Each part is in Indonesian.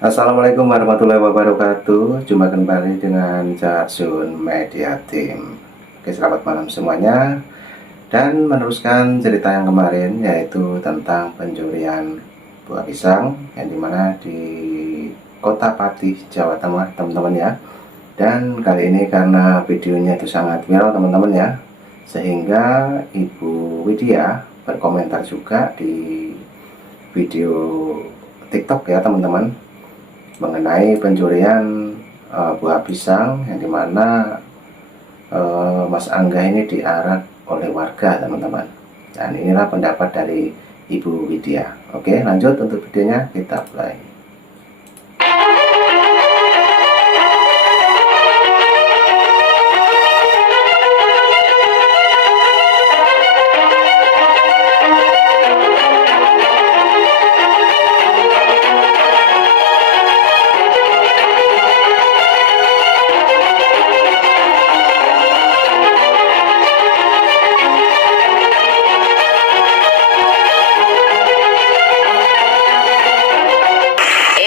Assalamualaikum warahmatullahi wabarakatuh. Jumpa kembali dengan Cak Sun Media Team. Oke, selamat malam semuanya. Dan meneruskan cerita yang kemarin, yaitu tentang pencurian buah pisang yang dimana di Kota Patih, Jawa Tengah, teman-teman ya. Dan kali ini karena videonya itu sangat viral teman-teman ya, sehingga Ibu Widya berkomentar juga di video TikTok ya teman-teman, mengenai pencurian buah pisang yang dimana Mas Angga ini diarak oleh warga teman-teman. Dan inilah pendapat dari Ibu Widya. Oke, lanjut untuk videonya, kita play.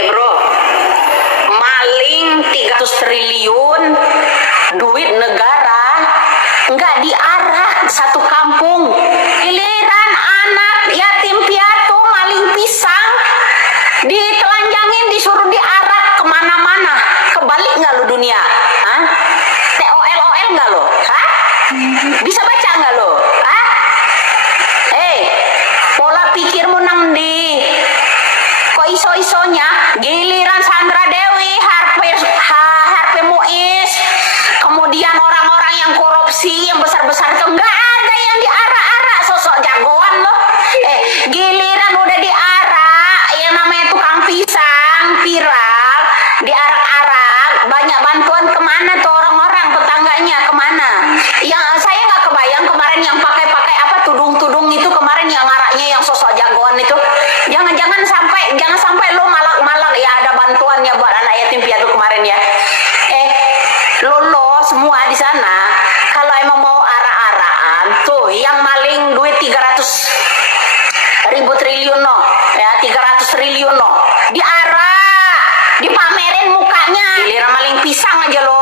Bro, maling 300 triliun duit negara nggak diarak satu kampung. Giliran anak yatim piatu maling pisang ditelanjangin, disuruh diarak kemana-mana. Kebalik nggak lo dunia? Hah? TOL nggak lo? Hah? Bisa baca nggak lo? Hah? Pola pikirmu nang di kok iso-isonya giliran Sandra Dewi, Harvey Muiz, kemudian orang-orang yang korupsi yang besar-besar itu nggak ada yang diarak-arak, sosok jagoan loh. Giliran udah diarak yang namanya tukang pisang viral, diarak-arak, banyak bantuan kemana tuh orang-orang tetangganya kemana? Yang saya nggak kebayang kemarin yang pakai apa tudung-tudung itu kemarin yang araknya yang sosok jagoan itu. Jangan sampai lo malak-malak ya ada bantuannya buat anak yatim piatu kemarin ya. Lo semua di sana kalau emang mau arak-arakan tuh yang maling duit 300.000 triliun no ya, 300 triliun no diarak, dipamerin mukanya. Giliran maling pisang aja lo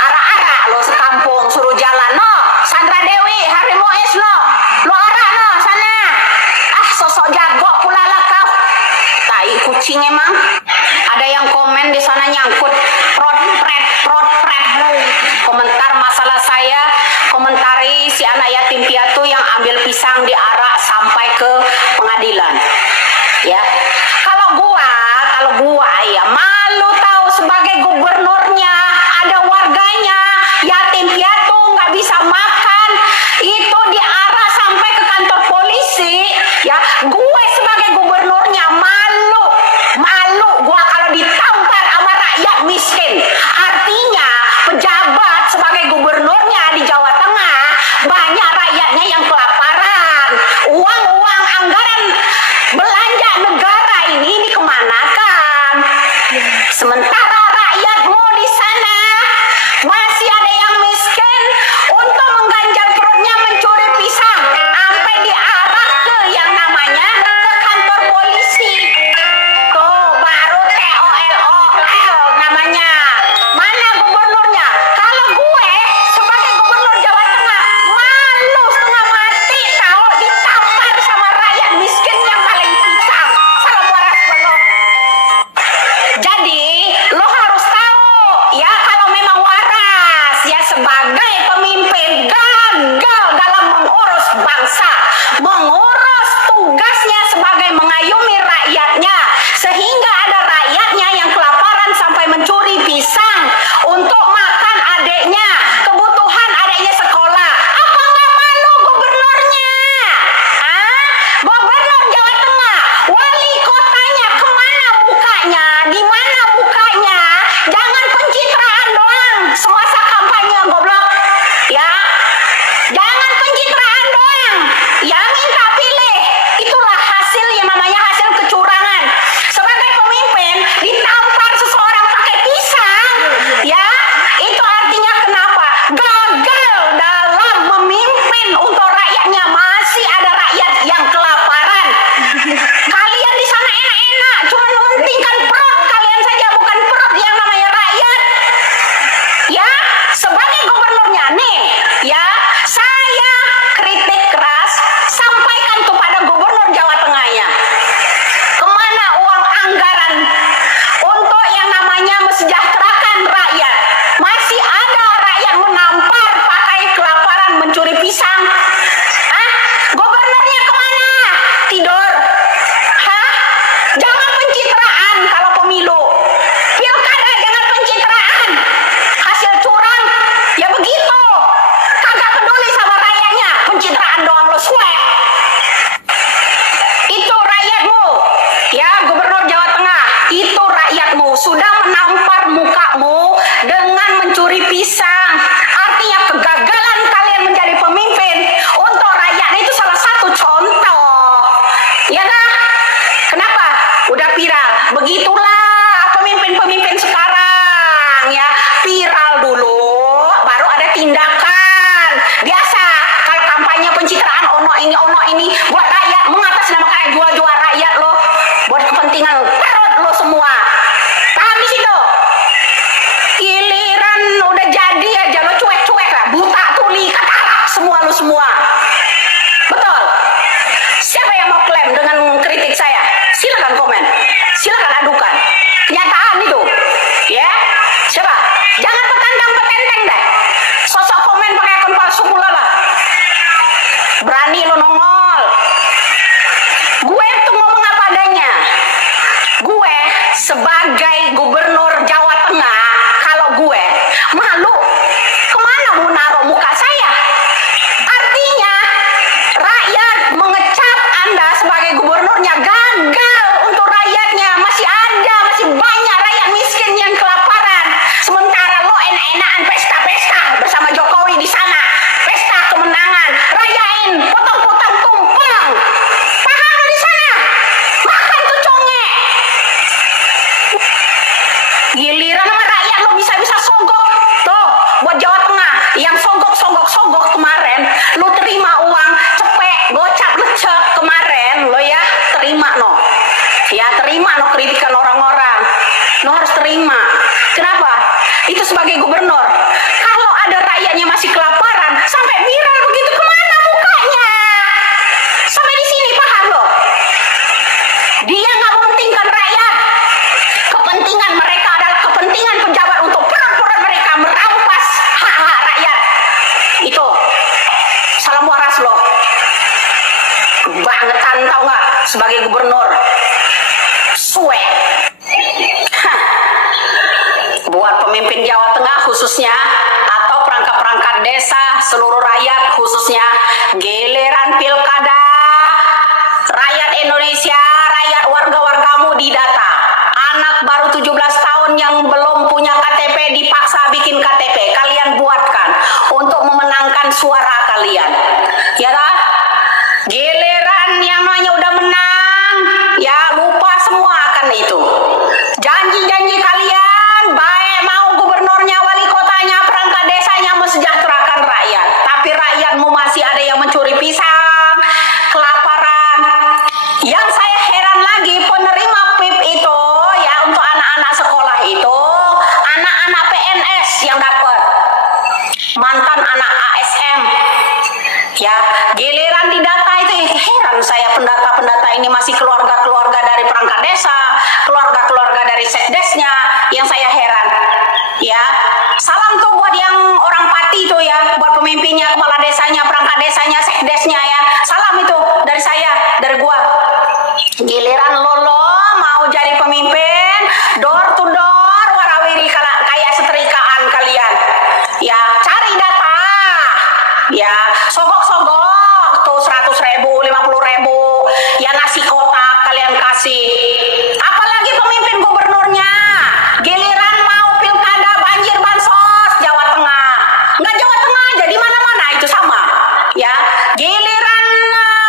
arak-arak lo sekampung, suruh jalan no. Sandra Dewi, Harvey Muiz no, lo arak no sana. Sosok jago pula lah kau, tai kucing emang. Ada yang komen di sana nyangkut prot pret komentar masalah saya, komentari si anak yatim piatu yang ambil pisang diarak sampai ke pengadilan ya. Kalau gua ya malu tahu sebagai gubernurnya, ada warganya yatim piatu nggak bisa makan, itu diarak sampai ke kantor polisi ya. Gue sebagai gubernurnya malu gua kalau ditampar sama rakyat miskin. Artinya pejabat sebagai gubernurnya di Jawa Tengah banyak rakyatnya yang kelaparan. Uang anggaran belanja negara ini dikemanakan? Sementara rakyatmu di bapakmu dengan mencuri pisang. Artinya kegagalan kalian menjadi pemimpin untuk rakyat itu salah satu contoh. Ya kan? Kenapa? Udah viral. Begitulah pemimpin-pemimpin sekarang ya. Viral dulu, baru ada tindakan. Biasa kalau kampanye pencitraan ono ini buat rakyat, mengatasnamakan jual-jual rakyat lo, buat kepentingan perut lo semua. Paham di situ? Giliran udah jadi aja lo cuek-cuek lah, buta tuli katarak semua lo semua. Betul? Siapa yang mau klaim dengan kritik saya? Silakan komen, silakan adukan. Kenyataan itu, ya. Siapa? Jangan petentang-petenteng deh. Sosok komen pakai akun palsu pula lah. Berani lo nongol. Gue tuh ngomong apa adanya. Gue sebagai gubernur Jawa Tengah, kalau gue malu, kemana mau naruh muka saya? Artinya rakyat mengecap Anda sebagai gubernurnya gagal untuk rakyatnya. Masih banyak rakyat miskin yang kelaparan. Sementara lo enak-enakan pesta-pesta bersama Jokowi di sana. Pesta kemenangan, rayain, potong-potong tumpeng. Paham lo di sana? Makan tuh conge. Giliran sama rakyat lo bisa-bisa sogok. Tuh, buat Jawa Tengah yang sogok kemarin, lo terima uang cepek, gocap lecek kemarin, lo ya terima no. Ya terima no kritikan orang-orang. Lo harus terima. Kenapa? Itu sebagai gubernur. Kalau ada rakyatnya masih kelaparan, sampai viral begitu, kemana mukanya? Sampai di sini paham lo? Dia nggak mementingkan rakyat. Kepentingan mereka adalah kepentingan pejabat untuk perut-perut mereka, merampas hak-hak rakyat. Itu salam waras lo. Kebangetan tau nggak sebagai gubernur. Suwe. Buat pemimpin Jawa Tengah khususnya, atau perangkat-perangkat desa, seluruh rakyat khususnya, giliran pilkada, rakyat Indonesia, rakyat warga-wargamu didata. Anak baru 17 tahun yang belum punya KTP dipaksa bikin KTP, kalian buatkan untuk memenangkan suara kalian. Ya kan? Giliran yang namanya udah menang, ya lupa semua akan itu. Janji-janji kalian, baik mau gubernurnya, wali kotanya, perangkat desanya mesejahterakan rakyat. Tapi rakyatmu masih ada yang mencuri pisang, kelaparan. Yang saya heran lagi, penerima PIP itu, ya untuk anak-anak sekolah itu, anak-anak PNS yang dapat. Mantan anak ASM. Ya, giliran didata itu heran saya, pendata-pendata ini masih keluarga-keluarga dari perangkat desa, keluarga-keluarga dari sekdesnya, yang saya heran. Ya, salam tuh buat yang orang Pati tuh ya, buat pemimpinnya, kepala desanya, perangkat desanya, sekdesnya ya. Salam itu dari saya, dari gua. Giliran lo mau jadi pemimpin, door to door, warawiri kayak setrikaan kalian. Ya, cari data. Ya, sogok-sogok tuh 100.000, 50.000, ya nasi kotak kalian kasih. Apalagi pemimpin gubernurnya, giliran mau pilkada banjir bansos Jawa Tengah. Nggak Jawa Tengah aja, di mana-mana itu sama. Ya, giliran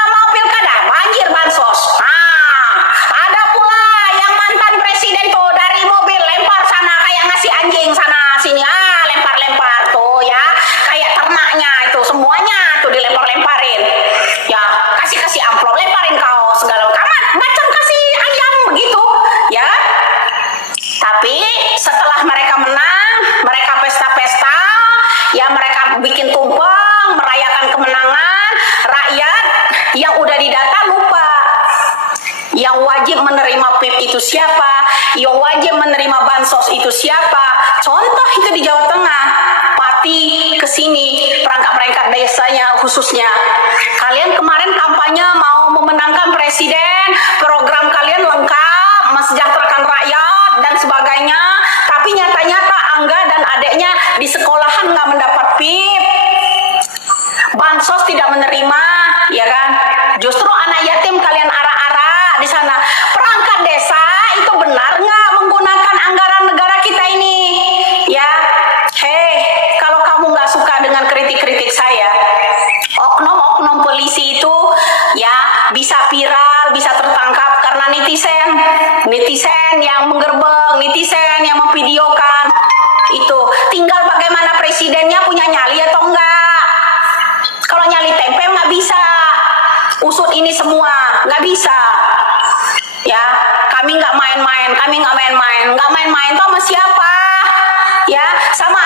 mau pilkada banjir bansos. Nah, ada pula yang mantan presiden tuh dari mobil lempar sana kayak ngasih anjing sana sini, lempar-lempar tuh ya, kayak ternaknya itu semuanya tuh dilempar-lemparin. Ya, kasih amplop, lemparin kaos segala macam, kasih ayam begitu ya. Tapi setelah mereka menang, mereka pesta-pesta, ya mereka bikin tumpeng, merayakan kemenangan, rakyat yang udah didata lupa. Yang wajib menerima PIP itu siapa? Yang wajib menerima bansos itu siapa? Contoh itu di Jawa Tengah, Pati kesini, perangkat-perangkat desanya khususnya. Kalian kemarin kampanye mau memenangkan presiden, program kalian lengkap, mesejahterakan rakyat dan sebagainya. Tapi nyata-nyata Angga dan adeknya di sekolahan nggak mendapat PIP. Bansos tidak menerima, ya kan? Justru anak yatim kalian arak-arak di sana. Perangkat desa itu benar nggak menggunakan anggaran negara kita ini? gerbang, netizen yang memvideokan itu. Tinggal bagaimana presidennya punya nyali atau enggak. Kalau nyali tempe nggak bisa usut ini semua, nggak bisa. Ya, kami nggak main-main, nggak main-main tuh sama siapa? Ya, sama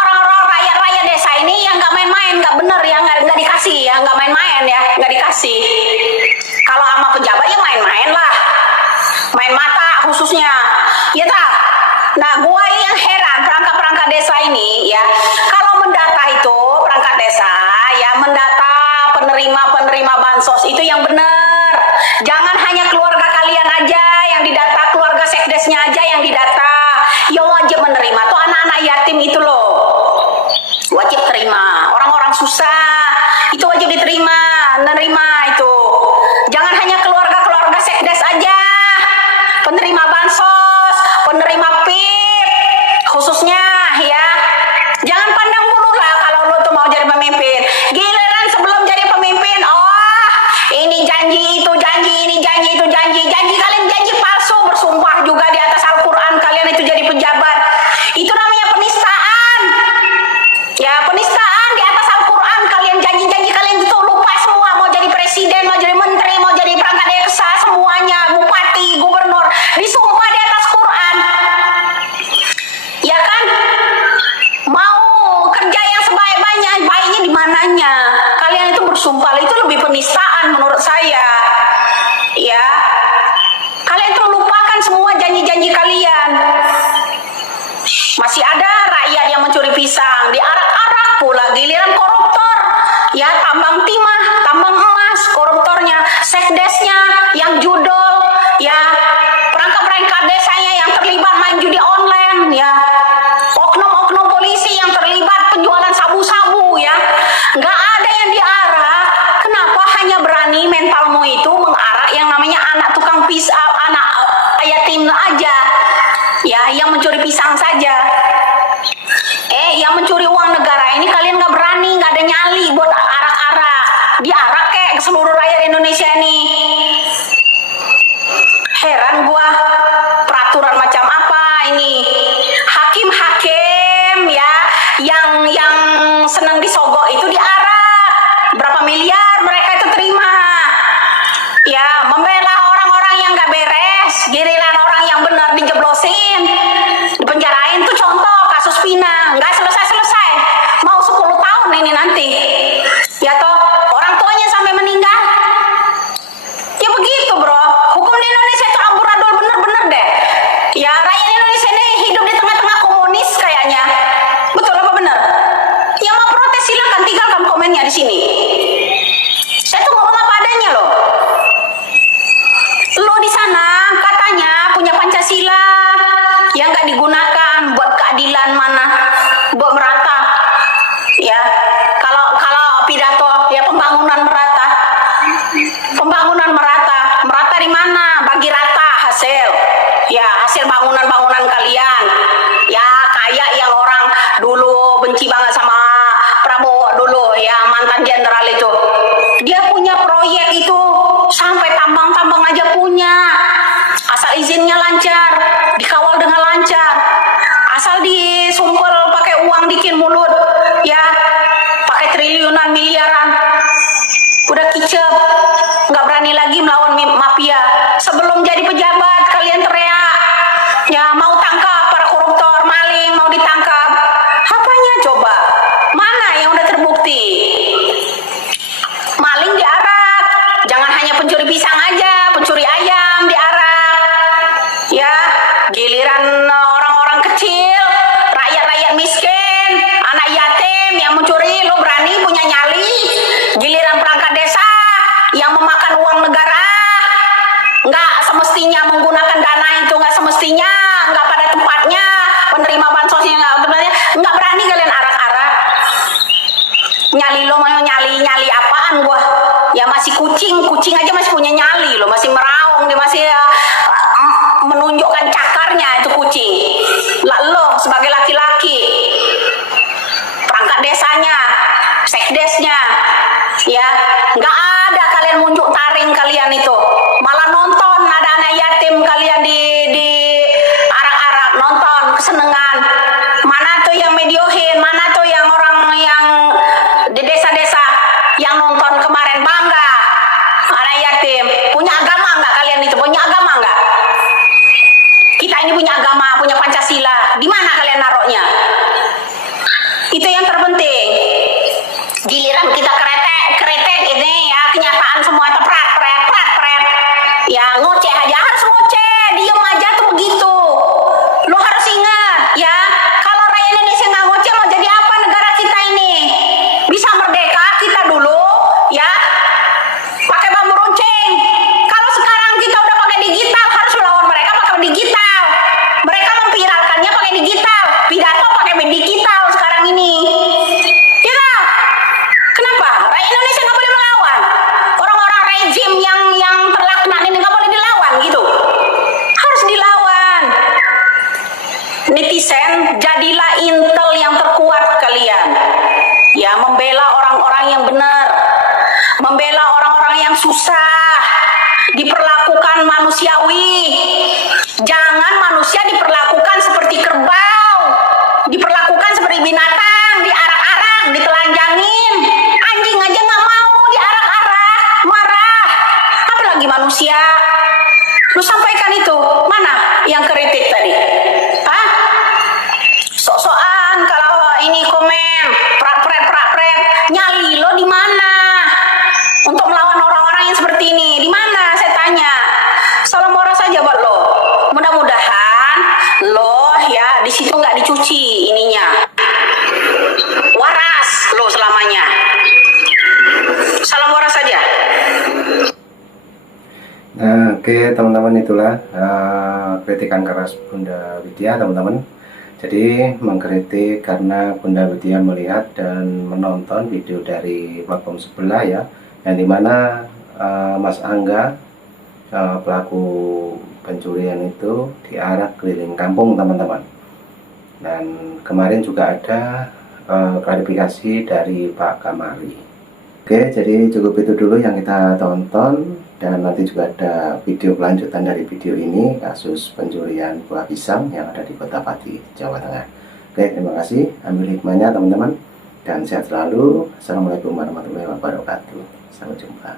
orang-orang rakyat desa ini yang nggak main-main, nggak bener ya, nggak dikasih ya, nggak main-main ya, nggak dikasih. Kalau sama pejabat ya main-main lah, main mata khususnya, ya tak. Nah, gua yang heran perangkat desa ini ya, kalau mendata itu perangkat desa ya mendata penerima bansos itu yang benar. Jangan hanya keluarga kalian aja yang didata, keluarga sekdesnya aja yang didata. Ya wajib menerima tuh anak-anak yatim itu loh. Wajib terima. Orang-orang susah itu wajib diterima, menerima itu. Jangan hanya keluarga sekdes aja. Penerima bansos, penerima PIP khususnya ya. Jangan pandang bulu lah kalau lo tuh mau jadi pemimpin. Giliran sebelum jadi pemimpin, ini janji itu janji, ini janji itu janji. Janji kalian janji palsu, bersumpah juga di atas Al-Quran kalian itu jadi pejabat. Itu namanya penistaan. Ya, penistaan di atas Al-Quran. Kalian janji-janji kalian itu lupa semua. Mau jadi presiden, mau jadi menteri, mau jadi perangkat desa, semuanya, bupati, gubernur, disumpah di atas Quran. Ya kan? Mau kerja yang sebaik-baiknya, baiknya di mananya? Kalian itu bersumpah, itu lebih penistaan menurut saya. Ya. Kalian itu melupakan semua janji-janji kalian. Masih ada rakyat yang mencuri pisang, diarak-arak pula, giliran koruptor. Ya, tambang timah, tambang emas, koruptornya, sekdesnya yang judol, ya, perangkat desanya yang terlibat main judi online, ya, oknum-oknum polisi yang terlibat penjualan sabu-sabu, ya, nggak ada yang diarak. Kenapa hanya berani mentalmu itu mengarak yang namanya anak tukang pisang, anak yatim aja, ya, yang mencuri pisang saja. Yang mencuri uang negara ini kalian nggak berani, nggak ada nyali buat arak-arak, diarak kek ke seluruh rakyat Indonesia ini. Heran gua, peraturan macam apa ini? Hakim-hakim ya yang senang disogok itu diarak. Berapa miliar mereka itu terima? Ya, membela orang-orang yang nggak beres, giliran orang yang benar dijeblosin, dipenjarain. Tuh contoh kasus Pina, nggak selesai-selesai, mau 10 tahun ini nanti. Ya toh, orang tuanya sampai meninggal. Ya begitu bro, hukum di Indonesia itu amburadul bener-bener deh. Ya, rakyat Indonesia ini hidup di tengah-tengah komunis kayaknya. Betul apa bener? Yang mau protes silakan, tinggalkan komennya di sini. Saya tuh ngomong apa adanya loh. Lo di sana katanya punya Pancasila yang nggak digunakan buat keadilan mana, buat merata. Ya, kalau pidato ya pembangunan merata. Pembangunan merata di mana? Bagi rata hasil. Ya, hasil bangunan-bangunan kalian. Ya, kayak yang orang dulu benci banget sama Prabowo dulu, ya mantan jenderal itu. Dia punya proyek itu sampai tambang-tambang aja punya. Asal izinnya lancar, dikawal dengan lancar. Asal disumpel pakai uang dikit mulut, ya pakai triliunan miliaran. Udah kicep, nggak berani lagi melawan mafia. Sebelum jadi pejabat kalian teriak, ya mau tangkap para koruptor, maling mau ditangkap. Apanya coba? Mana yang udah terbukti? Maling diarak, jangan hanya pencuri pisang aja, pencuri ayam diarak. Ya, giliran orang-orang kecil, rakyat-rakyat miskin, anak yatim yang mencuri, lo berani punya nyali. Giliran perangkat desa yang memakan uang negara, nggak semestinya menggunakan dana itu, nggak semestinya, nggak pada tempatnya, penerima bansosnya nggak berani kalian arak-arak. Nyali lo mau nyali apaan gua? Ya masih kucing aja masih punya nyali lo, masih meraung, dia masih menunjukkan cakarnya itu kucing. Lah lo sebagai laki-laki, perangkat desanya, sekdesnya, ya nggak ada kalian munjuk taring kalian itu, malah nonton ada anak yatim kalian ini punya agama, punya Pancasila. Di mana kalian naruhnya? Itu yang terpenting. Giliran kita kretek ini ya, kenyataan semua itu prat. Ya ngoceh aja, harus ngoceh, diem aja tuh begitu. Lo harus ingat ya, kalau rakyat Indonesia nggak ngoceh mau jadi apa negara kita ini? Bisa merdeka kita dulu ya, pakai bambu runcing. Kalau sekarang kita udah pakai digital, harus melawan mereka pakai digital. Mereka memviralkannya pakai digital, pidato pakai digital sekarang ini. Ya, kenapa? Rakyat Indonesia nggak boleh melawan. Orang-orang rejim yang terlaknat ini nggak boleh dilawan gitu. Harus dilawan. Netizen, jadilah intel yang terkuat kalian. Ya, membela orang-orang yang benar, membela orang-orang yang susah, diperlakukan manusiawi. Jangan manusia diperlakukan seperti kerbau, diperlakukan seperti binatang, diarak-arak, ditelanjangin. Anjing aja nggak mau diarak-arak, marah. Apalagi manusia. Lu sampaikan itu, mana yang kritik tadi? Hah? Sok-sokan kalau ini komen, prat-pret, nyali lo di mana? Untuk melawan orang-orang yang seperti ini, di mana? Saya tanya. Salam waras saja buat lo. Mudah-mudahan lo ya di situ nggak dicuci ininya. Waras lo selamanya. Salam waras saja. Nah, oke teman-teman, itulah kritikan keras Bunda Widya teman-teman. Jadi mengkritik karena Bunda Widya melihat dan menonton video dari platform sebelah ya, yang dimana Mas Angga pelaku pencurian itu diarak keliling kampung teman-teman. Dan kemarin juga ada klarifikasi dari Pak Kamari. Oke, jadi cukup itu dulu yang kita tonton, dan nanti juga ada video kelanjutan dari video ini, kasus pencurian buah pisang yang ada di Kota Pati, Jawa Tengah. Oke, terima kasih, ambil hikmahnya teman-teman, dan sehat selalu. Assalamualaikum warahmatullahi wabarakatuh. Sampai jumpa.